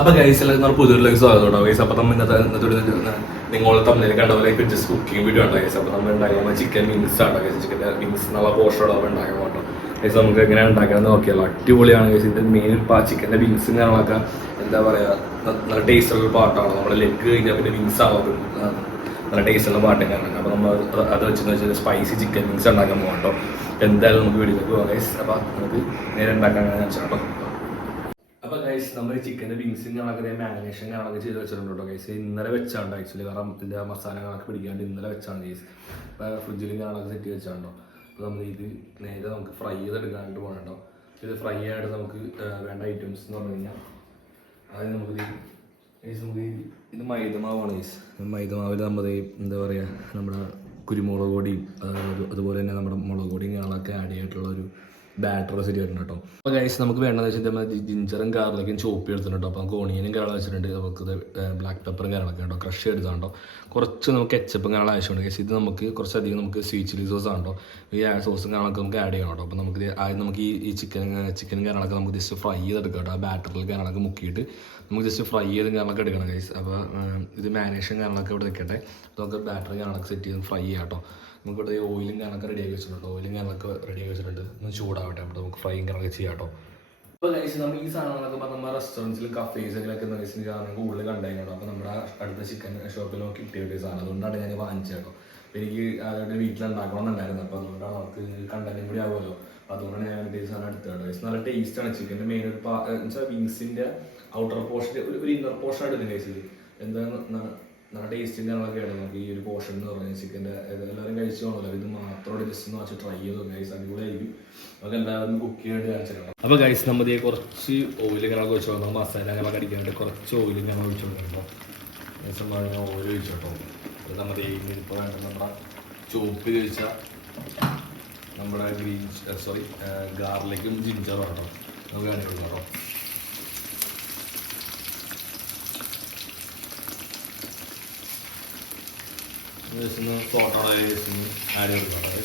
അപ്പൊ ഗൈസ് എല്ലാവർക്കും പുതിയൊരു സ്വാഗതം ഗൈസ്. അപ്പൊ നമ്മൾ ഇന്നത്തെ നിങ്ങൾ തമ്മിൽ കണ്ട പോലെ ജസ്റ്റ് കുക്കിംഗ് വീഡിയോ ഉണ്ട് ഗൈസ്. അപ്പൊ നമ്മൾ ഉണ്ടാക്കിയ ചിക്കൻ വിങ്സ് ആണ് ഗൈസ്. ചിക്കൻ്റെ വിങ്സ് നല്ല പോസ്റ്റോടെ ഉണ്ടാക്കാൻ വേണ്ടോ ഗൈസ്. നമുക്ക് എങ്ങനെ ഉണ്ടാക്കാമെന്ന് നോക്കിയല്ലോ. അടിപൊളിയാണ് ഗൈസ്. ഇത് മെയിൻ ചിക്കൻ്റെ വിങ്സും കാര്യങ്ങളൊക്കെ എന്താ പറയുക നല്ല ടേസ്റ്റുള്ള പാട്ടാണ്. നമ്മുടെ ലെഗ് കഴിഞ്ഞാൽ പിന്നെ വിങ്സ് ആവാം നല്ല ടേസ്റ്റുള്ള പാട്ടും കാണാൻ. അപ്പോൾ നമ്മൾ അത് വെച്ചെന്ന് വെച്ചാൽ സ്പൈസി ചിക്കൻ വിങ്സ് ഉണ്ടാക്കാൻ പോകണ്ടോ. എന്തായാലും നമുക്ക് വീഡിയോക്ക് പോകാം ഗൈസ്. അപ്പോൾ നമുക്ക് നേരെ ഉണ്ടാക്കാൻ വെച്ചാട്ടോ. അപ്പോൾ ഗൈസ് നമ്മൾ ചിക്കൻ്റെ വിങ്സും കണക്കെ മാരിനേഷൻ കണക്കെ ചെയ്ത് വെച്ചിട്ടുണ്ട് കേട്ടോ ഗൈസ്. ഇന്നലെ വെച്ചാണ് ആക്ച്വലി, കാരണം ഇതിൻ്റെ മസാല കണക്ക് പിടിക്കാണ്ട് ഇന്നലെ വെച്ചാണ് ഗൈസ്. അപ്പോൾ ഫ്രിഡ്ജിലും കണക്ക് സെറ്റ് വെച്ചാണ്ടോ. അപ്പോൾ നമ്മൾ ഇത് നേരെ നമുക്ക് ഫ്രൈ ചെയ്തെടുക്കാനായിട്ട് പോകണോ. ഇത് ഫ്രൈ ആയിട്ട് നമുക്ക് വേണ്ട ഐറ്റംസ് എന്ന് പറഞ്ഞു കഴിഞ്ഞാൽ അതായത് നമുക്ക് ഇത് മൈദമാവാണ് ഗൈസ്. മൈദമാവിൽ നമ്മൾ എന്താ പറയുക നമ്മുടെ കുരുമുളക് പൊടിയും അതുപോലെ തന്നെ നമ്മുടെ മുളക് പൊടിയും കാര്യങ്ങളൊക്കെ ആഡ് ചെയ്തിട്ടുള്ള ഒരു ബാറ്റർ സെറ്റ് ചെയ്തിട്ടുണ്ട് കേട്ടോ. അപ്പോൾ ഗൈസ് നമുക്ക് വേണ്ടതെന്ന് വെച്ചാൽ നമ്മൾ ജിഞ്ചറും ഗാർലിക്കും ചോപ്പ് എടുത്തിട്ടുണ്ട്. അപ്പോൾ നമുക്ക് ഓണിയനും കാര്യങ്ങൾ വെച്ചിട്ടുണ്ട്. നമുക്ക് ബ്ലാക്ക് പെപ്പറും കാര്യങ്ങളൊക്കെ ഉണ്ടോ ക്രഷ് എടുത്താണ്ടോ. കുറച്ച് നമുക്ക് എച്ചപ്പും കാര്യങ്ങൾ ആവശ്യമുണ്ട് ഗൈസ്. ഇത് നമുക്ക് കുറച്ചധികം നമുക്ക് സ്വീറ്റ് ചില്ലി സോസ് ആണോ ഈ സോസും കാര്യങ്ങളൊക്കെ നമുക്ക് ആഡ് ചെയ്യണം കേട്ടോ. അപ്പോൾ നമുക്ക് ആദ്യം നമുക്ക് ഈ ചിക്കനും കാര്യങ്ങളൊക്കെ നമുക്ക് ജസ്റ്റ് ഫ്രൈ ചെയ്തെടുക്കാം കേട്ടോ. ആ ബാറ്ററിൽ കാര്യങ്ങളൊക്കെ മുക്കിയിട്ട് നമുക്ക് ജസ്റ്റ് ഫ്രൈ ചെയ്ത് കാര്യങ്ങളൊക്കെ എടുക്കണം ഗൈസ്. അപ്പോൾ ഇത് മാരിനേഷൻ കാര്യങ്ങളൊക്കെ ഇവിടെ വെക്കട്ടെ. നമുക്ക് ബാറ്ററി കാര്യങ്ങളൊക്കെ സെറ്റ് ചെയ്ത് ഫ്രൈ ചെയ്യാം കേട്ടോ. നമുക്കിവിടെ ഓയിലും കാര്യങ്ങളൊക്കെ റെഡിയാക്കി വെച്ചിട്ടുണ്ട്. ഓയിലും കാര്യങ്ങളൊക്കെ റെഡിയാക്കി വെച്ചിട്ടുണ്ട്. ഒന്ന് ചൂടാവട്ടെ. അപ്പോൾ നമുക്ക് ഫ്രൈയും കാര്യങ്ങളൊക്കെ ചെയ്യാം കേട്ടോ. അപ്പോൾ ഗൈസ് നമ്മൾ ഈ സാധനങ്ങളൊക്കെ പറഞ്ഞാൽ നമ്മുടെ റെസ്റ്റോറൻറ്റ്സിലും കഫേസിലൊക്കെ എന്താ വെച്ചാൽ നമുക്ക് കൂടുതൽ കണ്ടായിരുന്നു. അപ്പോൾ നമ്മുടെ അടുത്ത ചിക്കൻ ഷോപ്പിൽ നമുക്ക് കിട്ടിയ ഒരു സാധനം, അതുകൊണ്ടാണ് ഞാൻ വാങ്ങിച്ചത് കേട്ടോ. അപ്പോൾ എനിക്ക് അതുകൊണ്ട് വീട്ടിലുണ്ടാക്കണമെന്നുണ്ടായിരുന്നു. അപ്പോൾ അതുകൊണ്ടാണ് നമുക്ക് കണ്ടന്റും കൂടി ആവുമല്ലോ. അതുകൊണ്ടാണ് ഞാൻ ഈ സാധനം എടുത്തത് കേട്ടോ. നല്ല ടേസ്റ്റാണ് ചിക്കൻ്റെ മെയിൻ ഒരു വെച്ചാൽ വിങ്സിൻ്റെ ഔട്ടർ പോർഷൻ ഒരു ഇന്നർ പോർഷൻ ആയിട്ട് ഗൈസ്. എന്താ നല്ല ടേസ്റ്റും കാര്യങ്ങളൊക്കെയാണ് നമുക്ക് ഈ ഒരു പോർഷൻ എന്ന് പറഞ്ഞാൽ ചിക്കൻ്റെ. എല്ലാവരും കഴിച്ചു പോകണമല്ലോ. ഇത് മാത്രമോടെ ജസ്റ്റ് ഒന്ന് വെച്ച് ട്രൈ ചെയ്തു ഗൈസ്. അടിപൊളിയായിരിക്കും. നമുക്ക് എല്ലാവരും കുക്ക് ചെയ്യാനായിട്ട് കാണിച്ചിട്ടുണ്ട്. അപ്പോൾ ഗൈസ് നമ്മൾ കുറച്ച് ഓയിൽ കാര്യങ്ങളൊക്കെ ഒഴിച്ചു കൊടുക്കണം. മസാല കാര്യങ്ങളൊക്കെ അടിക്കാനായിട്ട് കുറച്ച് ഓയിലും ഞങ്ങൾ ഒഴിച്ചു കൊടുക്കുമ്പോൾ ഓയിൽ ഒഴിച്ചു കേട്ടോ. അത് നമ്മുടെ ഇപ്പോൾ വേണ്ട നമ്മുടെ ചോപ്പ് കഴിച്ചാൽ നമ്മുടെ ഗാർലിക്കും ജിഞ്ചറും കേട്ടോ. നമുക്ക് കാണിച്ചു കൊടുക്കാം കേട്ടോ. ജസ്റ്റ് ഒന്ന് ഫോട്ടോടെ ജസ്റ്റ് ഒന്ന് ആഡ് ചെയ്ത്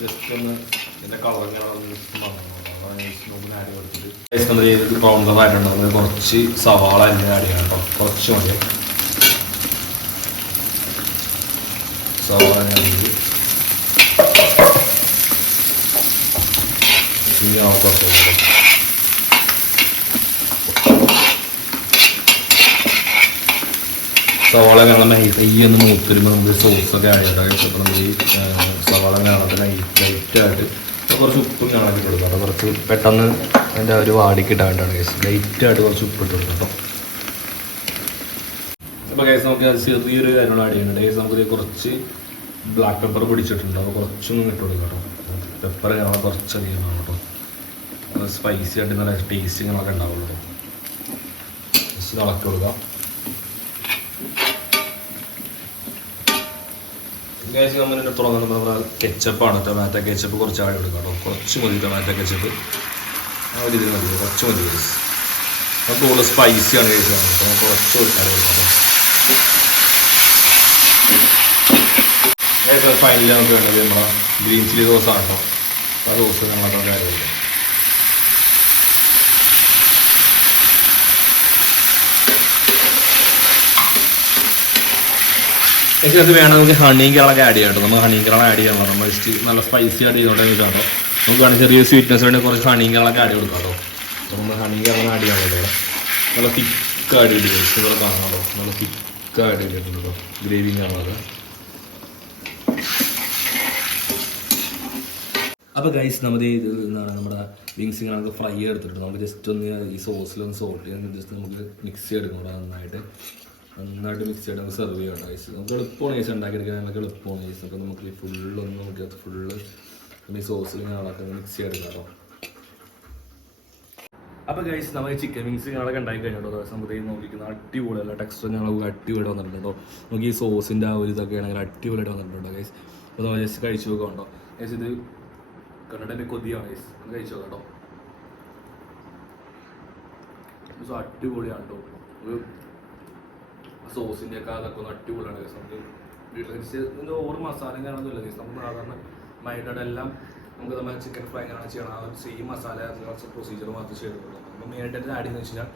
ജസ്റ്റ് ഒന്ന് ഇതിൻ്റെ കളർ ജസ്റ്റ് അതാണ് ജസ്റ്റ് നോക്കി ആഡ് കൊടുത്തിട്ട് ജസ്റ്റ് നമ്മൾ ചെയ്തിട്ട് ബ്രൗൺ കളർ ആയിട്ടുണ്ടെങ്കിൽ കുറച്ച് സവാള അതിൻ്റെ ആഡ് ചെയ്യണം കേട്ടോ. കുറച്ച് മതി സവാള ഇനി കുറച്ച് സവാള കാണാൻ നെയ്യൊന്ന് മൂത്തിരുമ്പോൾ നമുക്ക് സോസൊക്കെ ആഡ് ചെയ്യട്ടെ. അപ്പോൾ നമ്മൾ ഈ സവാള കാണാൻ ലൈറ്റായിട്ട് കുറച്ച് ഉപ്പും കാണാൻ ഇട്ട് കൊടുക്കാം. കുറച്ച് പെട്ടെന്ന് അതിൻ്റെ ഒരു വാടിക്ക് ഇട്ടാൻ വേണ്ടിയാണ് കേസ്. ലൈറ്റായിട്ട് കുറച്ച് ഉപ്പ് ഇട്ട് കൊടുക്കാം കേട്ടോ. അപ്പോൾ കേസ് നമുക്ക് അത് ചെറിയൊരു കാര്യങ്ങൾ ആഡ് ചെയ്യുന്നുണ്ട് കേസ്. നമുക്ക് കുറച്ച് ബ്ലാക്ക് പെപ്പർ പിടിച്ചിട്ടുണ്ട്. അപ്പോൾ കുറച്ചൊന്നും ഇട്ട് കൊടുക്കാം കേട്ടോ. പെപ്പർ കാണാൻ കുറച്ചധികം വേണം കേട്ടോ. അത് സ്പൈസി ആയിട്ട് നല്ല ടേസ്റ്റിങ്ങളൊക്കെ ഉണ്ടാവുള്ളൂ. ജസ്റ്റ് ഇളക്കി കൊടുക്കാം. ഗൈസ് നമ്മൾ തുടങ്ങുന്നത് നമ്മുടെ കെച്ചപ്പാണ്. ടൊമാറ്റോ കെച്ചപ്പ് കുറച്ച് ആഡ് കൊടുക്കാം കേട്ടോ. കുറച്ച് മതി ടൊമാറ്റോ കെച്ചപ്പ്. ആ ഒരു ഇതിൽ മതി, കുറച്ച് മതി ഗൈസ്. നമുക്ക് കൂടുതൽ സ്പൈസിയാണ് ഗൈസ്. അപ്പോൾ കുറച്ച് കൊടുക്കാൻ കൊടുക്കാം. ഫൈനലി നമുക്ക് വേണ്ടത് നമ്മുടെ ഗ്രീൻ ചില്ലി സോസാണ് കേട്ടോ. ആ സോസ് നമ്മളൊക്കെ കാര്യമില്ല. എനിക്ക് അത് വേണമെങ്കിൽ ഹണിയും കിളൊക്കെ ആഡ് ചെയ്യാം കേട്ടോ. നമ്മൾ ഹണിയും കിള ആഡ് ചെയ്യണം. നമ്മൾ ജസ്റ്റ് നല്ല സ്പൈസി ആഡ് ചെയ്തോട്ടെ കേട്ടോ. നമുക്ക് വേണമെങ്കിൽ ചെറിയ സ്വീറ്റ്നെസ് വേണ്ടി കുറച്ച് ഹണിയും കിളൊക്കെ ആഡ് കൊടുക്കാം കേട്ടോ. അപ്പോൾ നമ്മൾ ഹണിയും കിള ആഡ് ചെയ്യാൻ കേട്ടോ. നല്ല തിക്ക് ആഡ് ചെയ്തിട്ട് ഇവിടെ കാണാം കേട്ടോ. നല്ല തിക്ക് ആഡ് ചെയ്തിട്ടുണ്ട് കേട്ടോ. ഗ്രേവി കാണാതെ. അപ്പോൾ ഗൈസ് നമ്മുടെ വിങ്സിങ് നമുക്ക് ഫ്രൈ എടുത്തിട്ടുണ്ട്. നമുക്ക് ജസ്റ്റ് ഒന്ന് ഈ സോസിലൊന്ന് സോൾട്ട് ചെയ്യാൻ ജസ്റ്റ് നമുക്ക് മിക്സ് ചെയ്തെടുക്കണം നന്നായിട്ട് മിക്സ് ചെയ്ത് നമുക്ക് സെർവ് ചെയ്യാം ഗൈസ്. നമുക്ക് എളുപ്പമാണ് ഗൈസ് ഉണ്ടാക്കിയെടുക്കാൻ. നമുക്ക് എളുപ്പമാണ് ഗൈസ്. അപ്പോൾ നമുക്ക് ഈ ഫുള്ളൊന്ന് നോക്കിയാൽ ഫുള്ള് ഈ സോസിൽ ഞങ്ങളൊക്കെ മിക്സ് ചെയ്തെടുക്കാം കേട്ടോ. അപ്പോൾ ഗൈസ് നമ്മൾ ചിക്കൻ വിങ്സ് ഞങ്ങളൊക്കെ ഉണ്ടാക്കി കഴിഞ്ഞിട്ടോ. നമുക്ക് നോക്കിക്കുന്ന അടിപൊളിയല്ല ടെക്സ്ചർ ഞങ്ങൾക്ക് അടിപൊളി വന്നിട്ടുണ്ടോ. നമുക്ക് ഈ സോസിൻ്റെ ആ ഒരു ഇതൊക്കെ ആണെങ്കിൽ അടിപൊളിയായിട്ട് വന്നിട്ടുണ്ടോ ഗൈസ്. അപ്പോൾ നമ്മൾ ജസ്റ്റ് കഴിച്ചു നോക്കാം കേട്ടോ ഗൈസ്. ഇത് കണ്ടിട്ട് എൻ്റെ കൊതിയാണ് ഗൈസ്. നമുക്ക് കഴിച്ചു നോക്കാം കേട്ടോ. അടിപൊളിയാണ് കേട്ടോ. ഒരു സോസിൻ്റെ ഒക്കെ അതൊക്കെ ഒന്ന് അടിപൊളിയാണ് ഗൈസ്. നമുക്ക് വീട്ടിൽ ഓവർ മസാലയും കാണുന്നില്ല ഗൈസ്. നമുക്ക് സാധാരണ മൈദയുടെ എല്ലാം നമുക്ക് നമ്മൾ ചിക്കൻ ഫ്രൈ ആണ് ചെയ്യണം. ആ ഒരു സെയിം മസാല കുറച്ച് പ്രൊസീജിയർ മാത്രം ചെയ്തിട്ടുള്ളൂ. അപ്പോൾ മെയിനായിട്ട് ആഡ് ചെയ്യുന്നത് വെച്ച് കഴിഞ്ഞാൽ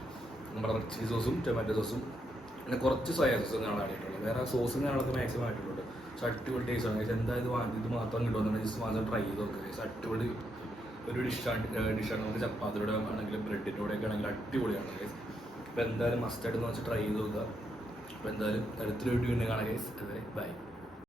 നമ്മുടെ റെഡ് ചില്ലി സോസും ടൊമാറ്റോ സോസും പിന്നെ കുറച്ച് സോയാ സോസും ഞങ്ങൾ ആഡ് ചെയ്തിട്ടുള്ളത്. വേറെ സോസും ഞങ്ങളൊക്കെ മാക്സിമം ആയിട്ടുണ്ട്. പക്ഷെ അടിപൊളി ടേസ്റ്റ് ആണ്. എന്തായാലും ഇത് മാത്രം കിട്ടുമെന്നുണ്ടെങ്കിൽ ജസ്റ്റ് മാത്രം ട്രൈ ചെയ്ത് നോക്കുക. അടിപൊളി ഒരു ഡിഷാണ്. നമുക്ക് ചപ്പാത്തിയുടെ ആണെങ്കിലും ബ്രെഡിൻ്റെ കൂടെയൊക്കെ ആണെങ്കിൽ അടിപൊളിയാണ് ഗൈസ്. അപ്പോൾ എന്തായാലും മസ്റ്റായിട്ട് വെച്ചാൽ ട്രൈ ചെയ്ത് നോക്കുക. അപ്പോൾ എന്തായാലും അടുത്തൊരു വീഡിയോ കാണാം ഗൈസ്. ബൈ.